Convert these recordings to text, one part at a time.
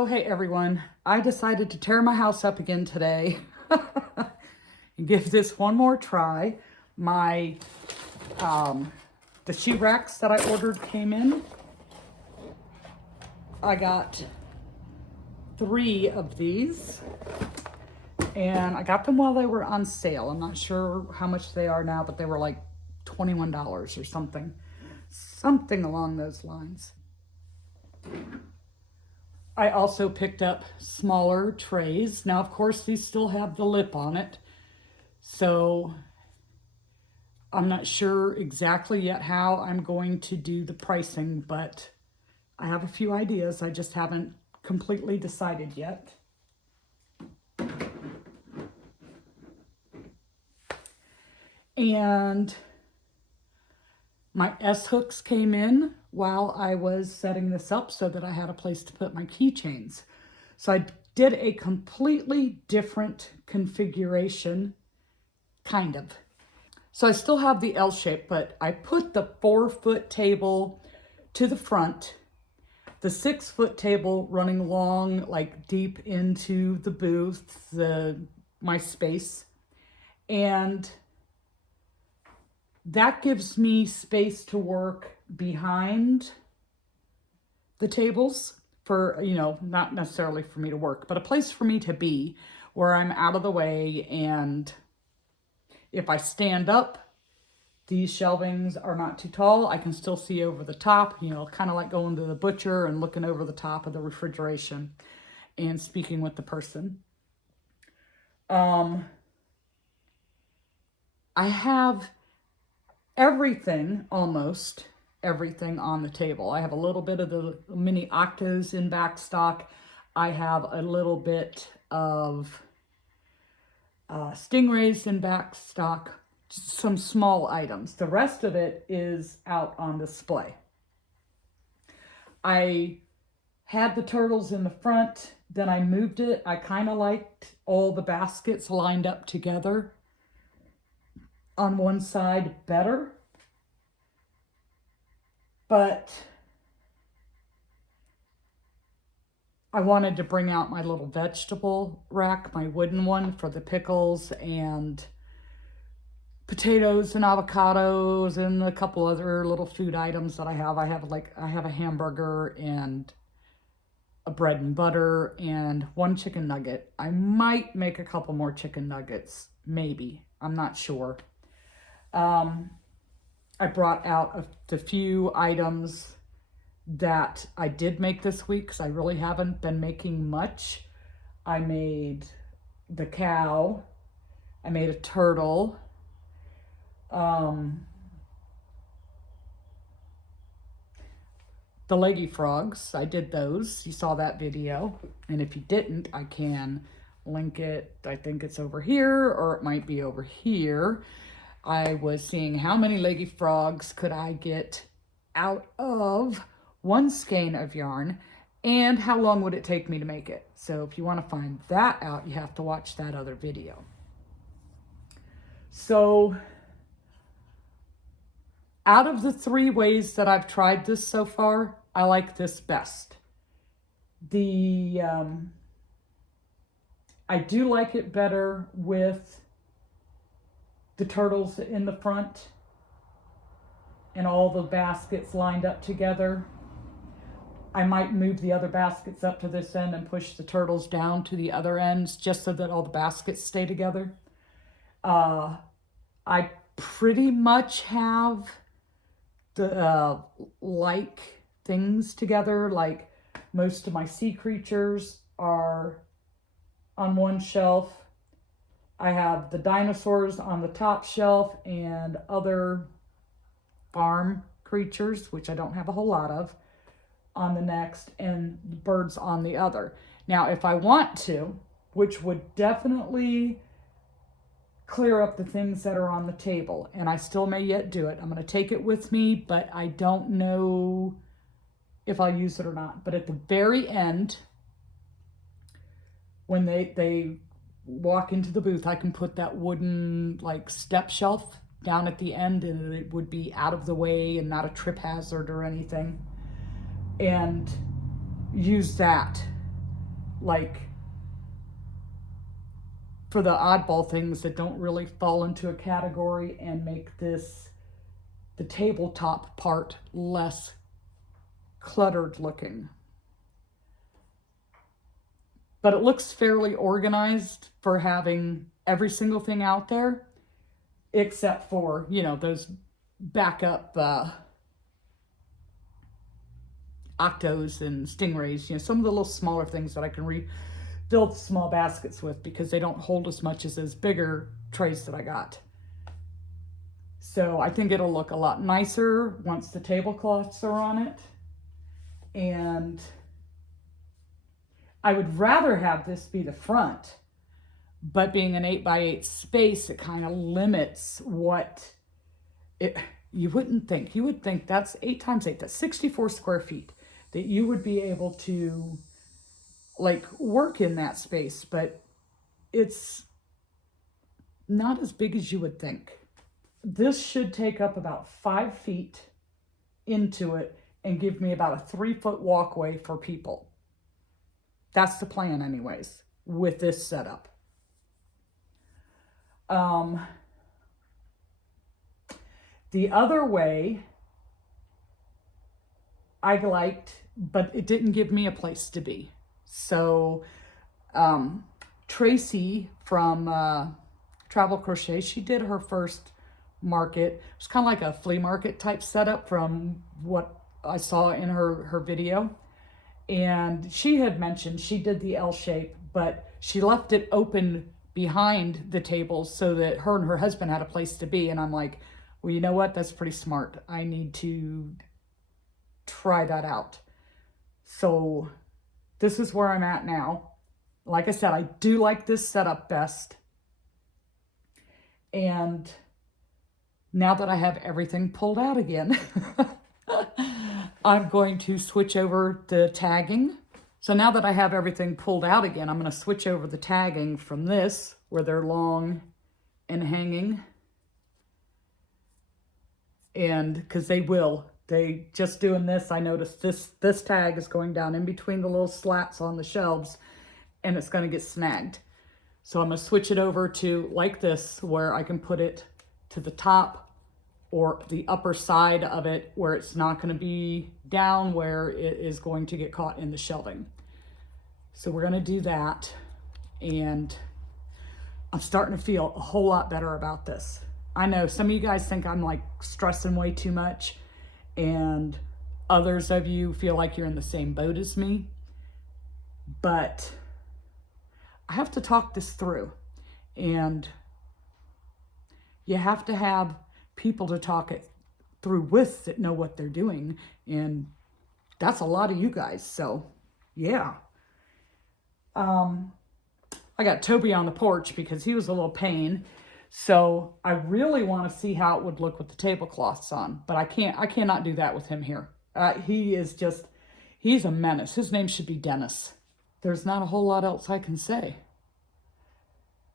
So hey everyone, I decided to tear my house up again today and give this one more try. My the shoe racks that I ordered came in. I got 3 of these and I got them while they were on sale. I'm not sure how much they are now, but they were like $21 or something along those lines. I also picked up smaller trays. Now, of course, these still have the lip on it, so I'm not sure exactly yet how I'm going to do the pricing, but I have a few ideas. I just haven't completely decided yet. And my S-hooks came in while I was setting this up so that I had a place to put my keychains. So I did a completely different configuration, kind of. So I still have the L shape, but I put the 4-foot table to the front, the 6-foot table running along like deep into the booth, my space, and that gives me space to work behind the tables for, not necessarily for me to work, but a place for me to be where I'm out of the way. And if I stand up, these shelvings are not too tall. I can still see over the top, kind of like going to the butcher and looking over the top of the refrigeration and speaking with the person. I have almost everything on the table. I have a little bit of the mini octos in back stock. I have a little bit of stingrays in back stock, some small items. The rest of it is out on display. I had the turtles in the front, then I moved it. I kind of liked all the baskets lined up together on one side better, but I wanted to bring out my little vegetable rack, my wooden one for the pickles and potatoes and avocados and a couple other little food items that I have. I have a hamburger and a bread and butter and 1 chicken nugget. I might make a couple more chicken nuggets, maybe. I'm not sure. I brought out the few items that I did make this week because I really haven't been making much. I made the cow. I made a turtle. The leggy frogs, I did those. You saw that video. And if you didn't, I can link it. I think it's over here or it might be over here. I was seeing how many leggy frogs could I get out of 1 skein of yarn and how long would it take me to make it. So if you want to find that out, you have to watch that other video. So out of the 3 ways that I've tried this so far, I like this best. I do like it better with the turtles in the front and all the baskets lined up together. I might move the other baskets up to this end and push the turtles down to the other ends just so that all the baskets stay together. I pretty much have the like things together. Like most of my sea creatures are on one shelf. I have the dinosaurs on the top shelf and other farm creatures, which I don't have a whole lot of, on the next, and birds on the other. Now, if I want to, which would definitely clear up the things that are on the table, and I still may yet do it. I'm going to take it with me, but I don't know if I'll use it or not. But at the very end, when they walk into the booth, I can put that wooden step shelf down at the end, and it would be out of the way and not a trip hazard or anything, and use that. like for the oddball things that don't really fall into a category, and make this, the tabletop part, less cluttered looking. But it looks fairly organized for having every single thing out there, except for, you know, those backup octos and stingrays, you know, some of the little smaller things that I can rebuild small baskets with, because they don't hold as much as those bigger trays that I got. So I think it'll look a lot nicer once the tablecloths are on it. And I would rather have this be the front, but being an 8x8 space, it kind of limits what it, you wouldn't think. You would think that's 8 times 8, that's 64 square feet, that you would be able to like work in that space, but it's not as big as you would think. This should take up about 5 feet into it and give me about a 3-foot walkway for people. That's the plan anyways, with this setup. The other way I liked, but it didn't give me a place to be. So Tracy from Travel Crochet, she did her first market. It was kind of like a flea market type setup from what I saw in her video. And she had mentioned she did the L shape, but she left it open behind the tables so that her and her husband had a place to be. And I'm like, well, you know what? That's pretty smart. I need to try that out. So this is where I'm at now. Like I said, I do like this setup best. And now that I have everything pulled out again, I'm going to switch over the tagging. So now that I have everything pulled out again, I'm going to switch over the tagging from this, where they're long and hanging. And because they just doing this, I noticed this tag is going down in between the little slats on the shelves, and it's going to get snagged. So I'm going to switch it over to like this, where I can put it to the top or the upper side of it, where it's not going to be down where it is going to get caught in the shelving. So we're going to do that, and I'm starting to feel a whole lot better about this. I know some of you guys think I'm like stressing way too much, and others of you feel like you're in the same boat as me, but I have to talk this through, and you have to have people to talk it through with that know what they're doing, and that's a lot of you guys. So yeah, I got Toby on the porch because he was a little pain, so I really want to see how it would look with the tablecloths on, but I cannot do that with him here. He's a menace. His name should be Dennis. There's not a whole lot else I can say.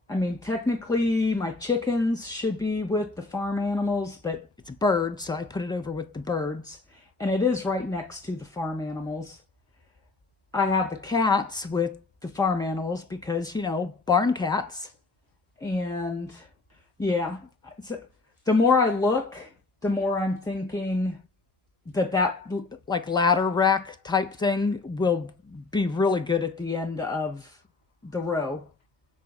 I mean, technically my chickens should be with the farm animals, but it's birds, so I put it over with the birds. And it is right next to the farm animals. I have the cats with the farm animals because, you know, barn cats. And yeah, so the more I look, the more I'm thinking that like ladder rack type thing will be really good at the end of the row.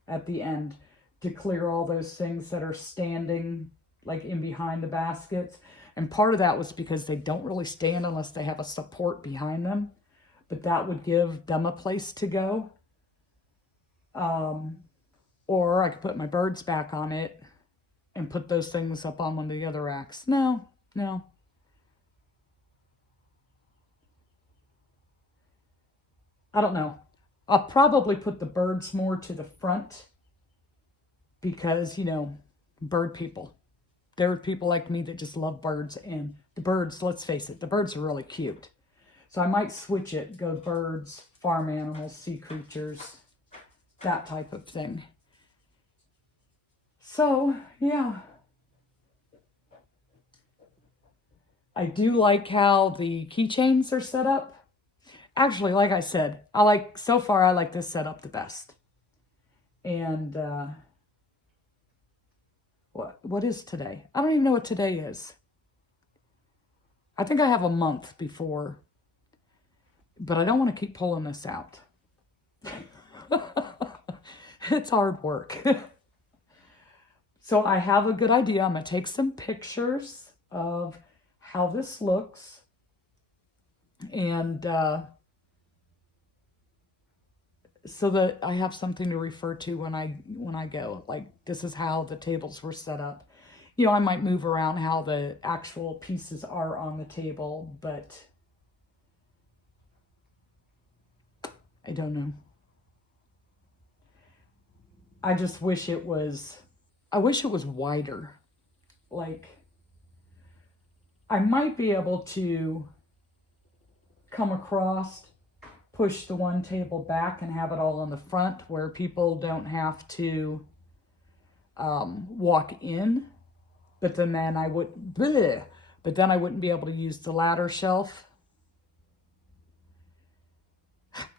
At the end, to clear all those things that are standing like in behind the baskets. And part of that was because they don't really stand unless they have a support behind them, but that would give them a place to go. Or I could put my birds back on it and put those things up on one of the other racks. No. I don't know. I'll probably put the birds more to the front because, you know, bird people. There are people like me that just love birds, and the birds, let's face it, the birds are really cute. So I might switch it, go birds, farm animals, sea creatures, that type of thing. So, yeah. I do like how the keychains are set up. Actually, like I said, so far I like this setup the best. And what is today? I don't even know what today is. I think I have a month before, but I don't want to keep pulling this out. It's hard work. So I have a good idea. I'm going to take some pictures of how this looks. And so that I have something to refer to when I go. Like, this is how the tables were set up. You know, I might move around how the actual pieces are on the table, but I don't know. I just wish it was, wider. Like, I might be able to come across, push the one table back and have it all on the front where people don't have to walk in. But then I wouldn't be able to use the ladder shelf.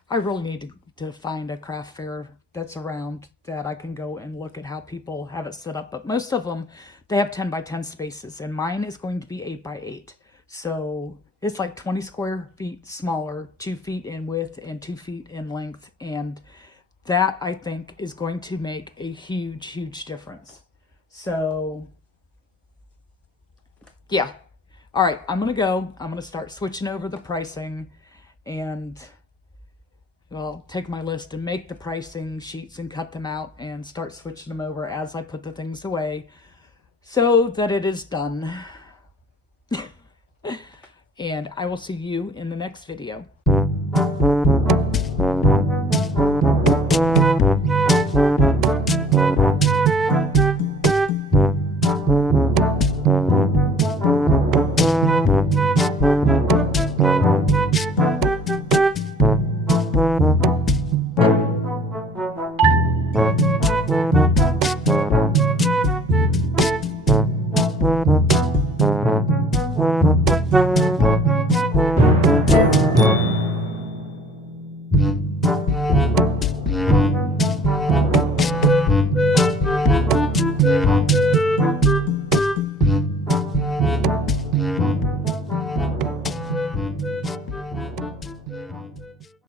I really need to find a craft fair that's around that I can go and look at how people have it set up. But most of them, they have 10 by 10 spaces, and mine is going to be 8 by 8. So it's like 20 square feet smaller, 2 feet in width and 2 feet in length. And that, I think, is going to make a huge, huge difference. So yeah. All right, I'm going to go. I'm going to start switching over the pricing, and I'll take my list and make the pricing sheets and cut them out and start switching them over as I put the things away so that it is done. And I will see you in the next video.